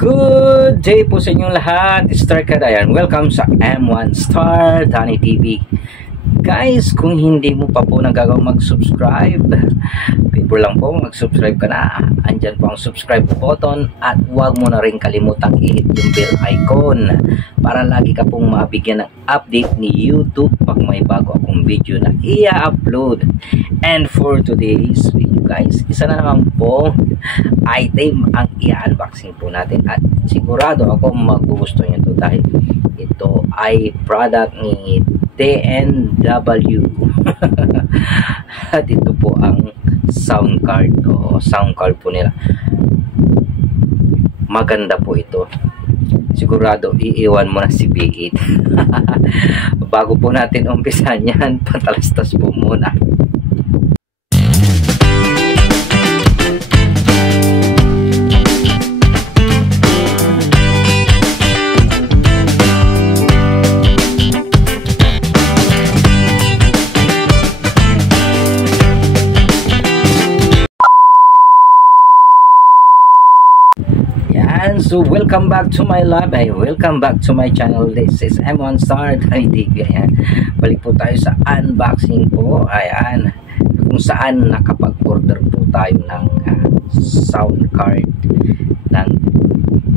Good day po sa inyong lahat. Star Kadayan. Welcome sa M1 Star Danny TV. Guys, kung hindi mo pa po nagagawang mag-subscribe, before lang po mag-subscribe ka na. Andyan po ang subscribe button at huwag mo na rin kalimutang i-hit yung bell icon para lagi ka pong mabigyan ng update ni YouTube pag may bago akong video na i-upload. And for today's video guys, isa na naman po item ang i-unboxing po natin at sigurado ako magugustuhan nyo ito dahil ito ay product ni TNW. At ito po ang sound card o sound card po nila. Maganda po ito. Sigurado iiwan mo na si B8. Bago po natin umpisan yan, patalastas po muna. So welcome back to my lab. Welcome back to my channel. This is M1 Star Danny TV. Ayan. Balik po tayo sa unboxing po. Ayan. Kung saan nakapag-order po tayo ng sound card ng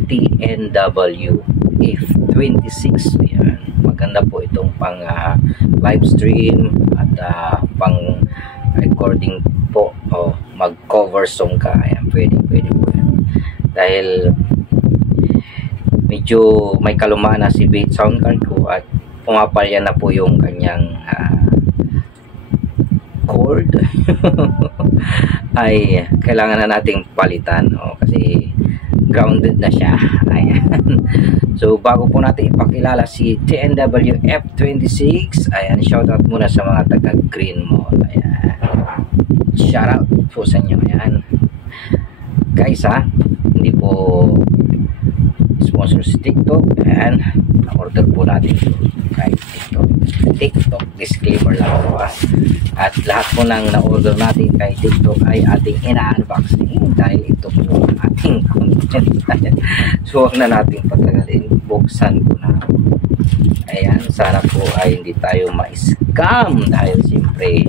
TNW F26. Ayan. Maganda po itong pang live stream at pang recording po o mag-cover song ka. Ayan. Pwede po yan. Dahil medyo may kalumaan na si B8 sound card ko at pumapalya na po yung kanyang cord. Ay kailangan na nating palitan kasi grounded na siya. Ayan. So bago po natin ipakilala si TNW F26, ayan, shoutout muna sa mga taga Green Mall. Ayan. Shoutout po sa inyo. Ayan. Guys hindi po sponsor si TikTok and order po natin kahit TikTok disclaimer lang po at lahat po ng na-order natin kay TikTok ay ating ina-unboxing dahil ito po ating content. So huwag na natin patagalin, buksan ko na. Ayan, sana po ay hindi tayo ma-scam dahil siyempre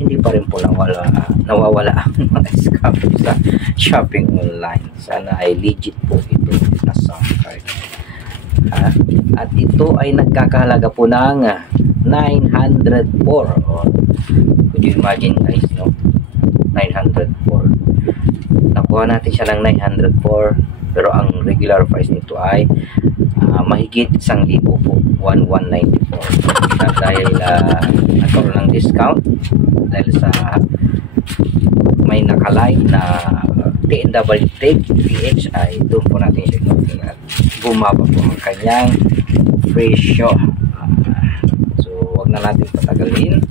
hindi pa rin po nawawala ang mga scam sa shopping online. Sana ay legit po ito na sound card. At ito ay nagkakahalaga po ng 904. Could you imagine guys, no? 904. Nakuha natin siya ng 904 pero ang regular price nito ay mahigit 1,000 po, 1,194. At dahil nagkaroon ng discount dahil sa may nakalive na TNW Take PH ay doon po natin siya noting at bumaba po ang kanyang presyo. So wag na natin patagalin.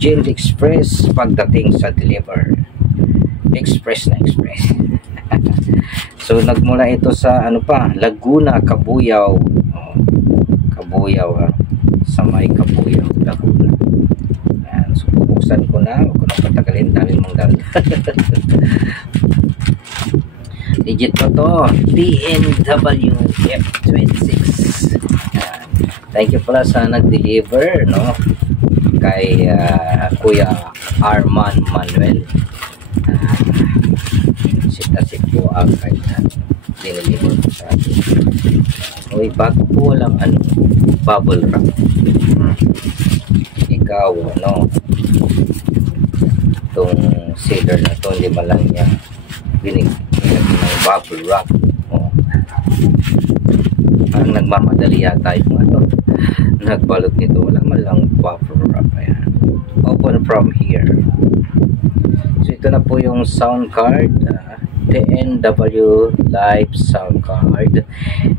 Gent Express pagdating sa deliver. Express na express. So nagmula ito sa Laguna, Cabuyao. Cabuyao sa may Cabuyao, Laguna. Ayan, so bubuksan ko na, huwag ko na patagalin dahil manggal. Legit po to, TNW F26. Ayan. Thank you pala sa nag-deliver, no, kay Kuya Arman Manuel. Sit po ang kanya dineliver po sa atin. Uy, bago po walang bubble wrap. Ikaw, itong sealer na to, hindi man lang niya binigyan ng bubble wrap. Ang nagmamadali yata yung nagbalot nito, wala man lang bubble wrap. Ayan. Open from here. So ito na po yung sound card, TNW Live sound card,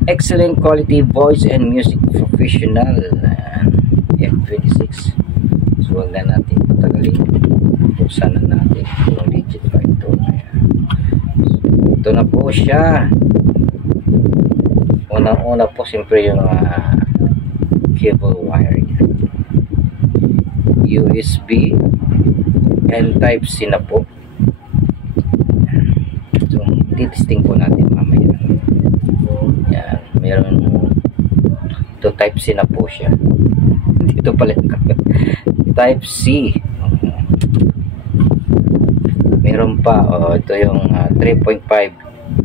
excellent quality voice and music professional, F26. So wag na natin patagalin, buksan na natin kung legit pa ito. So, ito na po siya. Unang-una po siyempre yung cable wire niya, USB and Type-C na po. So titesting po natin mamaya. Yan, meron ito, type C na po siya. Dito pala type C. Meron pa, ito yung 3.5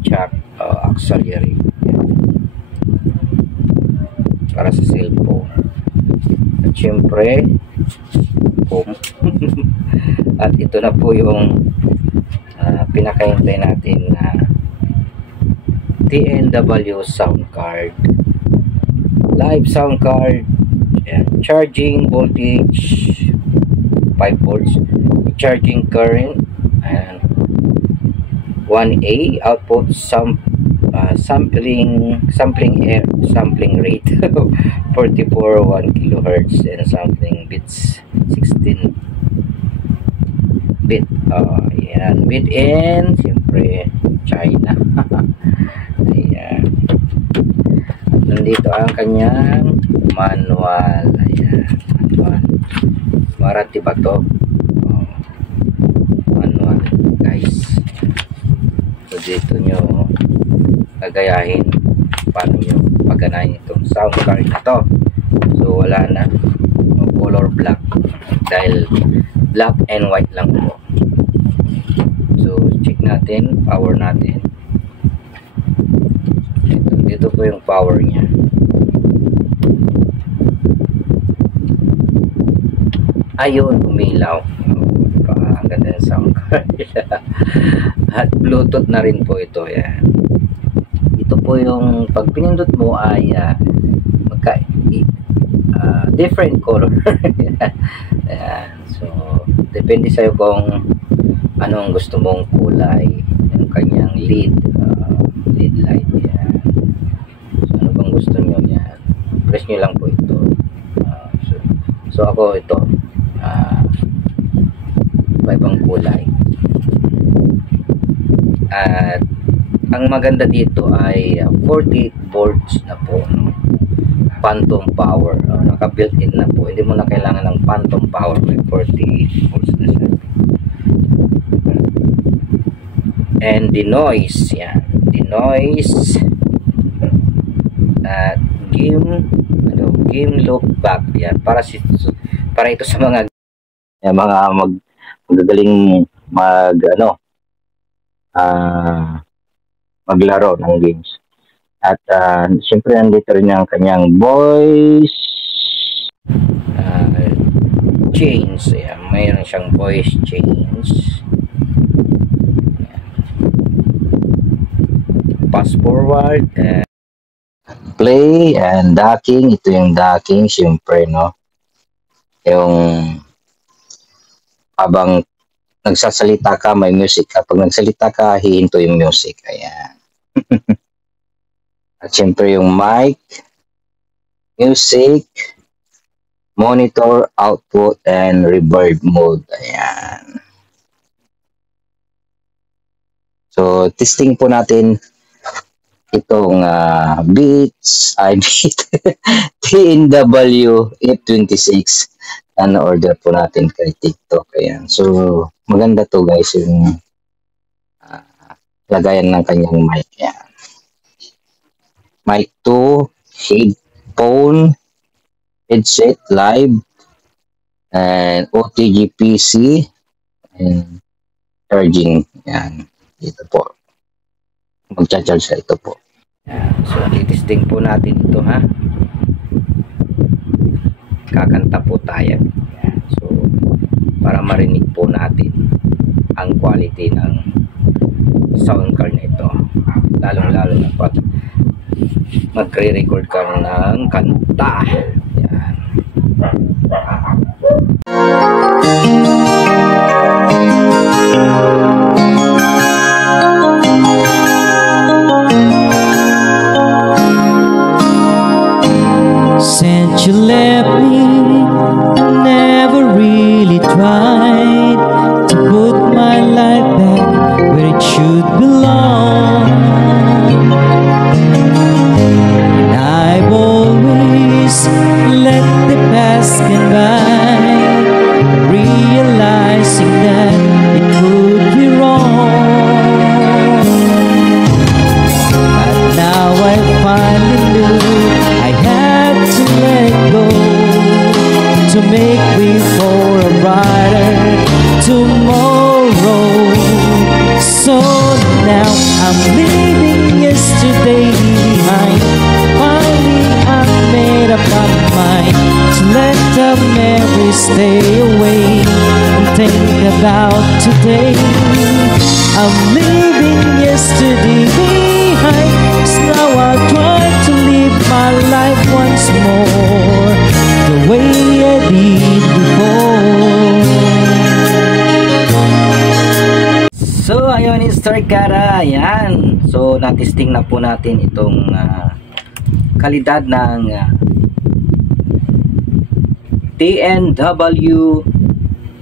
jack auxiliary para sa cellphone. At syempre home. At ito na po yung pinakahintay natin na TNW sound card, live sound card. Ayan. Charging voltage 5 volts, charging current, and 1A output sampling rate 44 1 kilohertz and sampling bits 16 bit. Ayan, made in siyempre China. Ayan, nandito ang kanyang manual. Ayan, manual, warranty ba to? Manual guys. So dito nyo gagayahin paano nyo paganahin itong sound card na to. So wala na color black dahil black and white lang po. So check natin power natin. Dito po yung power nya. Ayun, umilaw. Ang ganda ng sound card. At Bluetooth na rin po ito. Yan. Ito po yung pag pinindot mo ay different color. Yan. So depende sa'yo kung anong gusto mong kulay yung kanyang lead light. Yan. So ano bang gusto nyo? Yan. Press nyo lang po ito. So ako ito ibang kulay. At ang maganda dito ay 48 volts na po, phantom power. Naka built in na po, hindi mo na kailangan ng phantom power. May 48 volts na siya. And the noise, yan, the noise game loop back, yan, para ito sa mga magagaling maglaro ng games. At siyempre nandito rin ang kanyang voice change. Ayan, mayroon siyang voice change. Ayan. Fast forward and play and docking. Ito yung docking, siyempre, no? Yung habang nagsasalita ka, may music ka. Pag nagsalita ka, hihinto yung music. Ayan. At syempre yung mic, music, monitor, output, and reverb mode. Ayan. So, testing po natin itong Beats TNW F26. Order po natin kay TikTok. Ayan. So, maganda to guys yung lagayan ng kanyang mic. Ayan. Mic 2, headphone, headset, live, and OTG PC, and charging. Ayan. Dito po. Magcha-charge ka ito po. Ayan. So, titesting po natin ito, ha? Kakanta po tayo. So para marinig po natin ang quality ng sound card na ito, lalong-lalo na pag magre-record ka ng kanta. Yan. Since you left me, I never really tried to put my life back where it should belong. And I've always let the past get by. I'll never stay away and think about today. I'm leaving yesterday behind, 'cause now I'll try to live my life once more the way I did before. So, ayun, Starkada, ayan. So, natisting na po natin itong kalidad ng TNW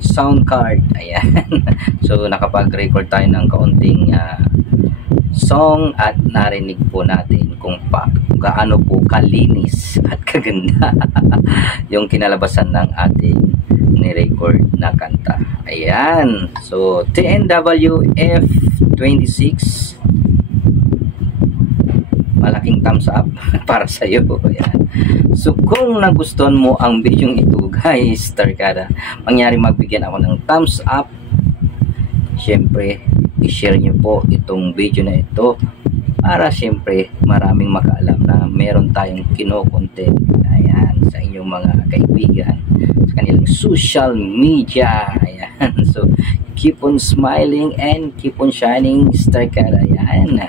sound card. Ayan. So, nakapag-record tayo ng kaunting song at narinig po natin kung gaano po kalinis at kaganda yung kinalabasan ng ating ni-record na kanta. Ayan. So, TNW F26, malaking thumbs up para sa iyo. Ayan. So, kung nagustuhan mo ang video ito, guys, Starkada, mangyari magbigyan ako ng thumbs up. Siyempre, i-share nyo po itong video na ito para siyempre maraming makaalam na meron tayong kino-content, ayan, sa inyong mga kaibigan sa kanilang social media. Ayan. So, keep on smiling and keep on shining, Starkada. Ayan.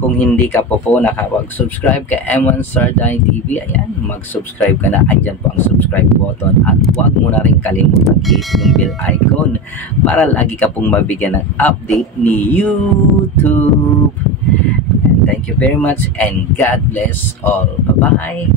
Kung hindi ka po nakapag-subscribe kay M1 Sardine TV, ayan, mag-subscribe ka na. Andyan po ang subscribe button at huwag mo na rin kalimutan i-hit yung bell icon para lagi ka pong mabigyan ng update ni YouTube. And thank you very much and God bless all. Bye-bye.